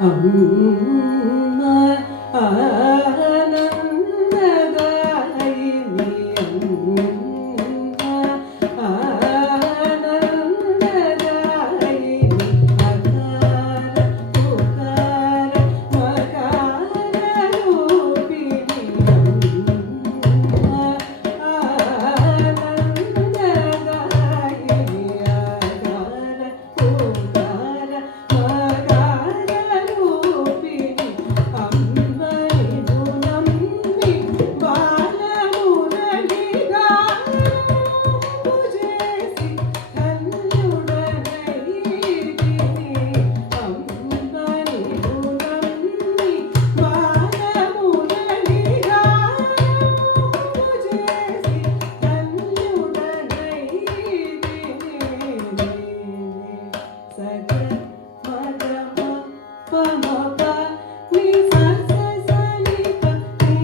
అమ్మ ఆనందదాయిని అమ్మ ఆనందదాయిని అకార ఉకార మకార రూపిణి అమ్మ ఆనందదాయిని అకార ఉకార మకార రూపిణి అమ్మనిను నమ్మి బాలమురళిగా చేసి ధన్యుడనైతిని అమ్మనిను నమ్మి బాలమురళిగా చేసి ధన్యుడనైతిని సగ మగమ పమప ని స స స ని ప ని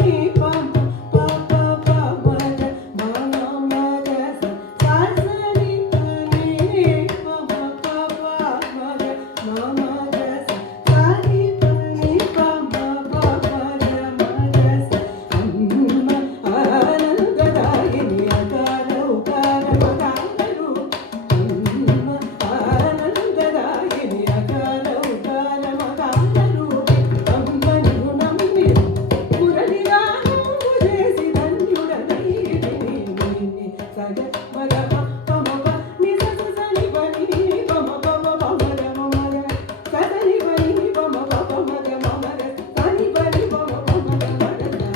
ని పమ ప ప ప మగ మమ మగ స స స ని ప ని ని పమ ప ప మగ మమ గ స స ని ప ని పమ ప మగ మగ స అమ్మ ఆనందదాయిని అకార ఉకార మకార రూపిణి అమ్మ ఆనందదాయిని అకార ఉకార మకార రూపిణి అమ్మనిను నమ్మి మురళిగా చేసి ధన్యుడనైతిని సగ మగ పమ ప ని స స స ని ప ని ని పమ ప ప ప మగ మమ గ స స ని ప ని ని పమ ప ప మగ మమ గ స ని ప ని పమ ప మగ మగ స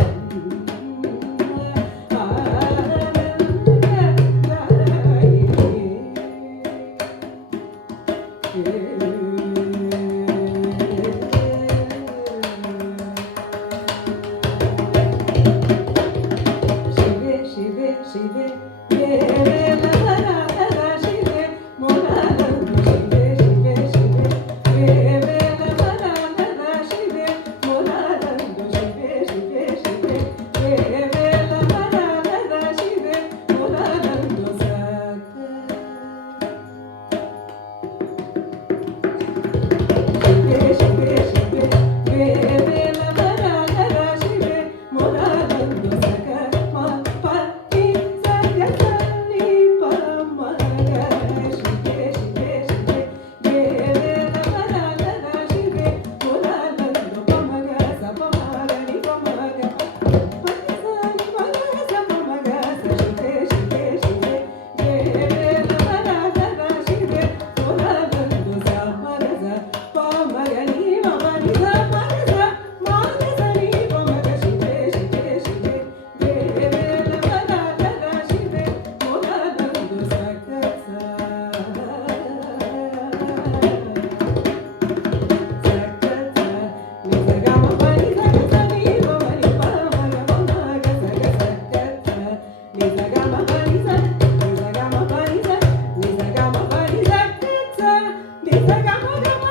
శివే శివే శివే దేవే లహర శివే మొరానందు శివే శివే శివే దేవే లహర శివే మొరానందు శివే శివే శివే దేవే లహర శివే మొరానందు సక శివే శివే శివే దేవే లహర శివే మొరానందు సక మ ప ని స గ స ని ప మ గ శివే శివే శివే దేవే లహర శివే మొరానందు ప మ గ స ప మ గ ని ప మ గ ప ని స ని మ గ స ప మ గ స శివే శివే శివే దేవే లహర శివే మొరానందు స మ గ స ప మ గ ని మ మ ని స మ గ స మ గ స ని ప మ గ శివే శివే శివే దేవే లహర శివే మొరానందు స గ స Ni